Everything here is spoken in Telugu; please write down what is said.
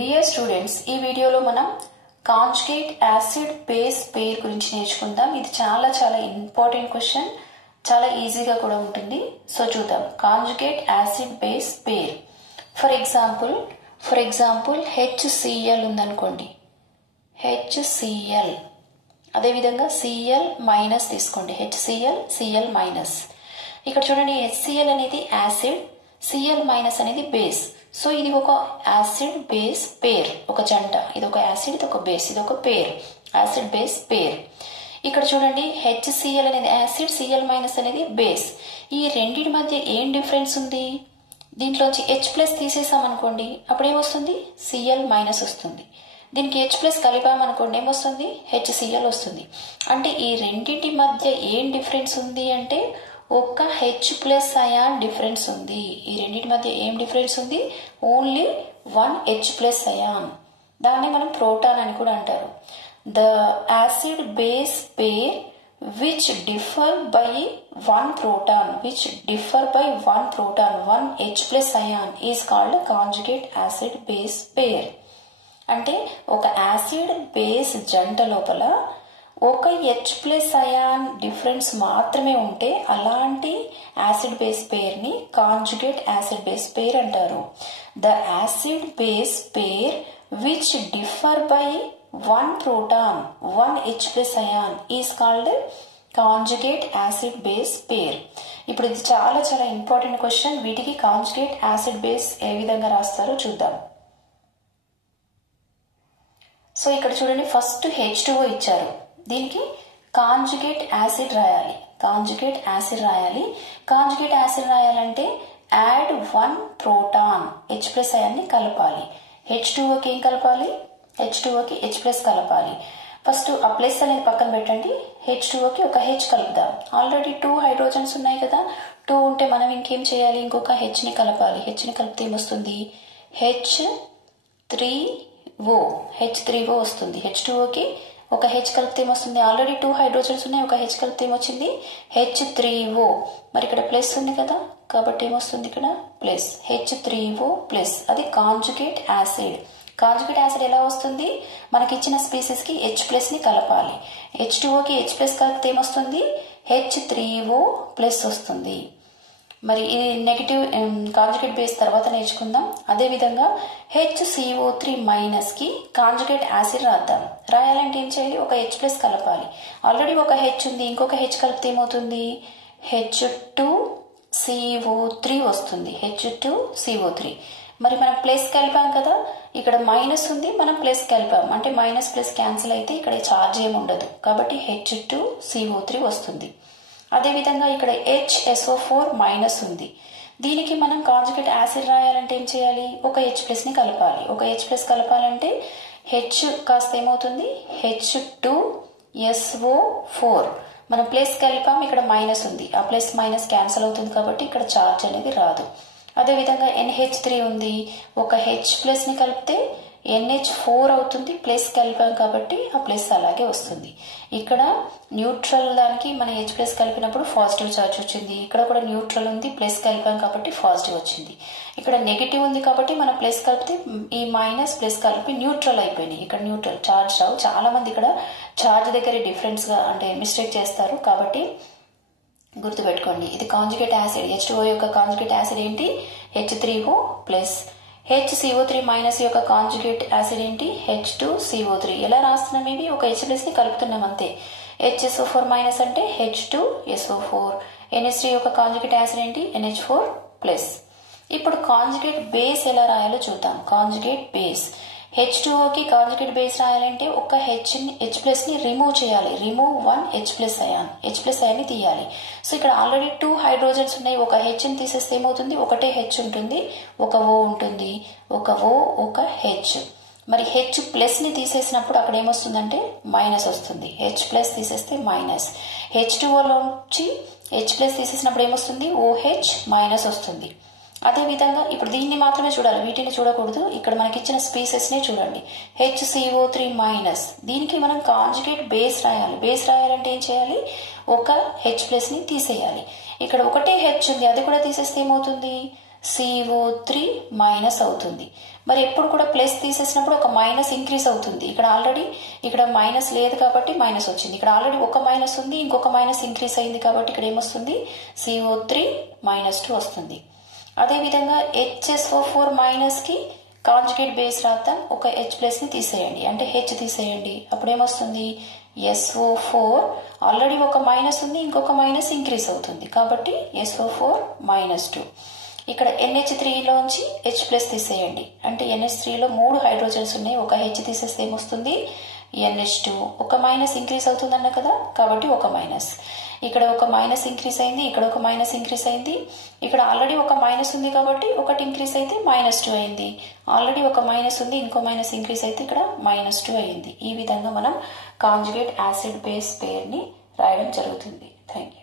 డియర్ స్టూడెంట్స్, ఈ వీడియోలో మనం కాంజుగేట్ యాసిడ్ బేస్ పేర్ గురించి నేర్చుకుందాం. ఇది చాలా చాలా ఇంపార్టెంట్ క్వశ్చన్, చాలా ఈజీగా కూడా ఉంటుంది. సో చూద్దాం. Conjugate acid base pair. For example HCl ఉందనుకోండి, HCl. అదేవిధంగా Cl మైనస్ తీసుకోండి, Cl మైనస్. ఇక్కడ చూడండి, HCl అనేది యాసిడ్, Cl మైనస్ అనేది బేస్. సో ఇది ఒక యాసిడ్ బేస్ పేర్, ఒక జంట. ఇది ఒక యాసిడ్, ఇది ఒక బేస్, ఇది ఒక పేర్, యాసిడ్ బేస్ పేర్. ఇక్కడ చూడండి, HCl అనేది యాసిడ్, Cl మైనస్ అనేది బేస్. ఈ రెండింటి మధ్య ఏం డిఫరెన్స్ ఉంది? దీంట్లోంచి H ప్లస్ తీసేసామనుకోండి, అప్పుడు ఏమొస్తుంది? Cl మైనస్ వస్తుంది. దీనికి H ప్లస్ కలిపామనుకోండి, ఏమొస్తుంది? HCl వస్తుంది. అంటే ఈ రెండింటి మధ్య ఏం డిఫరెన్స్ ఉంది అంటే ఒక H ప్లస్ అయాన్ డిఫరెన్స్ ఉంది. ఈ రెండింటి మధ్య ఏం డిఫరెన్స్ ఉంది? Only 1 H plus ion. దాన్ని మనం ప్రోటాన్ అని కూడా అంటారు. The acid base pair which differ by one proton, one H plus ion is called conjugate acid base pair. అంటే ఒక యాసిడ్ బేస్ జంట లోపల ఒక H ప్లస్ అయాన్ డిఫరెన్స్ మాత్రమే ఉంటే అలాంటి యాసిడ్ బేస్ పేర్ ని కాంజుగేట్ యాసిడ్ బేస్ పేర్ అంటారు. The acid base pair which differ by one proton, one H plus ion is called conjugate acid base పేర్. ఇప్పుడు ఇది చాలా చాలా ఇంపార్టెంట్ క్వశ్చన్. వీటికి కాంజుగేట్ యాసిడ్ బేస్ ఏ విధంగా రాస్తారో చూద్దాం. సో ఇక్కడ చూడండి, ఫస్ట్ H2O ఇచ్చారు, దీనికి కాంజుగేట్ యాసిడ్ రాయాలి. కాంజుగేట్ యాసిడ్ రాయాలంటే యాడ్ 1 ప్రోటాన్, H ప్లస్ అయాన్ని కలపాలి. H2Oకి ఏం కలపాలి? H2Oకి H ప్లస్ కలపాలి. ఫస్ట్ ఆ ప్లస్ అనేది పక్కన పెట్టండి, H2Oకి ఒక H కలుపుదాం. ఆల్రెడీ 2 హైడ్రోజన్స్ ఉన్నాయి కదా, 2 ఉంటే మనం ఇంకేం చేయాలి? ఇంకొక H ని కలపాలి. H ని కలిపితే ఏమొస్తుంది? H3O వస్తుంది. H2Oకి ఒక H కలిపితే ఏమొస్తుంది? ఆల్రెడీ 2 హైడ్రోజన్స్ ఉన్నాయి, ఒక H కలిపితే ఏమొచ్చింది? H3O. మరి ఇక్కడ ప్లస్ ఉంది కదా, కాబట్టి ఏమొస్తుంది? ఇక్కడ ప్లస్, H3O ప్లస్. అది కాంజుగేట్ యాసిడ్. కాంజుగేట్ యాసిడ్ ఎలా వస్తుంది? మనకి ఇచ్చిన స్పీసీస్ కి H ప్లస్ ని కలపాలి. H2Oకి H ప్లస్ కలిపితే ఏమొస్తుంది? H3O ప్లస్ వస్తుంది. మరి ఇది నెగిటివ్ కాంజుగేట్ బేస్ తర్వాత నేర్చుకుందాం. అదే విధంగా HCO3 మైనస్ కి కాంజుగేట్ యాసిడ్ రాద్దాం. రాయాలంటే ఏం చేయాలి? ఒక H ప్లస్ కలపాలి. ఆల్రెడీ ఒక H ఉంది, ఇంకొక H కలిపితే ఏమవుతుంది? H2CO3 వస్తుంది. H2CO3. మరి మనం ప్లస్ కలిపాం కదా, ఇక్కడ మైనస్ ఉంది, మనం ప్లస్ కలిపాం అంటే మైనస్ ప్లస్ క్యాన్సిల్ అయితే ఇక్కడ ఛార్జ్ ఏమి ఉండదు, కాబట్టి H2CO3 వస్తుంది. అదేవిధంగా ఇక్కడ HSO4 మైనస్ ఉంది, దీనికి మనం కాంజుగేట్ యాసిడ్ రాయాలంటే ఏం చేయాలి? ఒక H ప్లస్ ని కలపాలి. ఒక H ప్లస్ కలపాలంటే H కాస్త ఏమవుతుంది? H2SO4. మనం ప్లస్ కలిపాం, ఇక్కడ మైనస్ ఉంది, ఆ ప్లస్ మైనస్ క్యాన్సిల్ అవుతుంది కాబట్టి ఇక్కడ ఛార్జ్ అనేది రాదు. అదేవిధంగా NH3 ఉంది, ఒక H ప్లస్ ని కలిపితే NH4 అవుతుంది, ప్లస్ కలిపాం కాబట్టి ఆ ప్లస్ అలాగే వస్తుంది. ఇక్కడ న్యూట్రల్ దానికి మన H ప్లస్ కలిపినప్పుడు పాజిటివ్ ఛార్జ్ వచ్చింది, ఇక్కడ కూడా న్యూట్రల్ ఉంది, ప్లస్ కలిపాం కాబట్టి పాజిటివ్ వచ్చింది. ఇక్కడ నెగిటివ్ ఉంది కాబట్టి మనం ప్లస్ కలిపితే ఈ మైనస్ ప్లస్ కలిపి న్యూట్రల్ అయిపోయినాయి. ఇక్కడ న్యూట్రల్ ఛార్జ్ రావు. చాలా మంది ఇక్కడ ఛార్జ్ దగ్గర డిఫరెన్స్ గా అంటే మిస్టేక్ చేస్తారు, కాబట్టి గుర్తుపెట్టుకోండి. ఇది కాంజుగేట్ యాసిడ్. H2O యొక్క కాంజుగేట్ యాసిడ్ ఏంటి? H3O plus. HCO3 మైనస్ యొక్క కాంజుగేట్ యాసిడ్ ఏంటి? H2CO3. ఎలా రాస్తున్నాం? ఇవి ఒక H ప్లస్ ని కలుపుతున్నాం అంతే. HSO4 మైనస్ అంటే H2SO4. NH3 యొక్క కాంజుగేట్ యాసిడ్ ఏంటి? NH4 plus. ఇప్పుడు కాంజుగేట్ బేస్ ఎలా రాయాలో చూద్దాం. కాంజుగేట్ బేస్ H2Oకి కాంజుగేట్ బేస్ రాయాలంటే ఒక H ప్లస్ ని రిమూవ్ చేయాలి. Remove 1 H plus ion, H plus ion ని తీయాలి. సో ఇక్కడ ఆల్రెడీ 2 హైడ్రోజన్స్ ఉన్నాయి, ఒక H ని తీసేస్తే ఏమవుతుంది? ఒకటే H ఉంటుంది, ఒక O ఉంటుంది, ఒక O ఒక H. మరి H ప్లస్ ని తీసేసినప్పుడు అక్కడ ఏమొస్తుందంటే మైనస్ వస్తుంది. H ప్లస్ తీసేస్తే మైనస్. H2O లోంచి H ప్లస్ తీసేసినప్పుడు ఏమొస్తుంది? OH మైనస్ వస్తుంది. అదే విధంగా ఇప్పుడు దీన్ని మాత్రమే చూడాలి, వీటిని చూడకూడదు. ఇక్కడ మనకి ఇచ్చిన స్పీసెస్ నే చూడండి. HCO3 మైనస్, దీనికి మనం కాంజుగేట్ బేస్ రాయాలి. బేస్ రాయాలంటే ఏం చేయాలి? ఒక H ప్లస్ ని తీసేయాలి. ఇక్కడ ఒకటే H ఉంది, అది కూడా తీసేస్తే ఏమవుతుంది? CO3 మైనస్ అవుతుంది. మరి ఎప్పుడు కూడా ప్లస్ తీసేసినప్పుడు ఒక మైనస్ ఇంక్రీజ్ అవుతుంది. ఇక్కడ ఆల్రెడీ ఇక్కడ మైనస్ లేదు కాబట్టి మైనస్ వచ్చింది. ఇక్కడ ఆల్రెడీ ఒక మైనస్ ఉంది, ఇంకొక మైనస్ ఇంక్రీజ్ అయింది కాబట్టి ఇక్కడ ఏమొస్తుంది, CO3 -2 వస్తుంది. అదేవిధంగా HSO4 మైనస్ కి కాంజుగేట్ బేస్ రాద్దాం. ఒక H+ ని తీసేయండి, అంటే H తీసేయండి. అప్పుడు ఏమొస్తుంది, SO4 ఆల్రెడీ ఒక మైనస్ ఉంది, ఇంకొక మైనస్ ఇంక్రీజ్ అవుతుంది కాబట్టి SO4 -2. ఇక్కడ NH3లోంచి H+ తీసేయండి, అంటే NH3లో 3 హైడ్రోజన్స్ ఉన్నాయి, ఒక H తీసేస్తే ఏమొస్తుంది, NH2. ఒక మైనస్ ఇంక్రీజ్ అవుతుందన్న కదా కాబట్టి ఒక మైనస్. ఇక్కడ ఒక మైనస్ ఇంక్రీజ్ అయింది, ఇక్కడ ఒక మైనస్ ఇంక్రీజ్ అయింది. ఇక్కడ ఆల్రెడీ ఒక మైనస్ ఉంది కాబట్టి ఒకటి ఇంక్రీజ్ అయితే -2 అయింది. ఆల్రెడీ ఒక మైనస్ ఉంది, ఇంకో మైనస్ ఇంక్రీజ్ అయితే ఇక్కడ -2 అయింది. ఈ విధంగా మనం కాంజుగేట్ యాసిడ్ బేస్ పేర్ ని రాయడం జరుగుతుంది. Thank you.